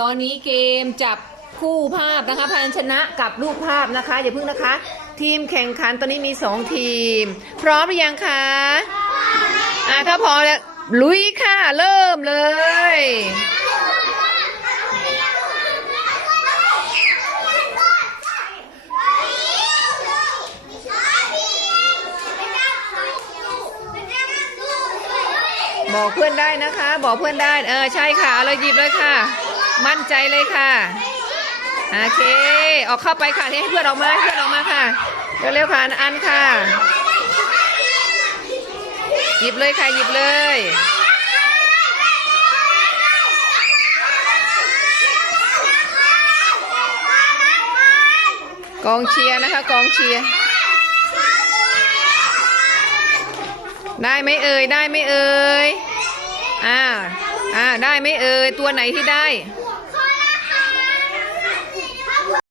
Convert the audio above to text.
ตอนนี้เกมจับคู่ภาพนะคะพยัญชนะกับรูปภาพนะคะอย่าเพิ่งนะคะ ทีมแข่งขันตอนนี้มีสองทีม พร้อมหรือยังคะอ่าถ้าพร้อมแล้วลุยค่ะเริ่มเลยบอกเพื่อนได้นะคะ บอกเพื่อนได้ เออใช่ค่ะเอาเลยหยิบเลยค่ะ มั่นใจเลยค่ะ โอเค ออกเข้าไปค่ะให้เพื่อนออกมาเพื่อนออกมาค่ะ เร็วๆค่ะอันค่ะ หยิบเลยค่ะ หยิบเลยกองเชียร์นะคะ กองเชียร์ ได้ไหมเอ่ย ได้ไหมเอ่ย อ่า อ่า ได้ไหมเอ่ย ตัวไหนที่ได้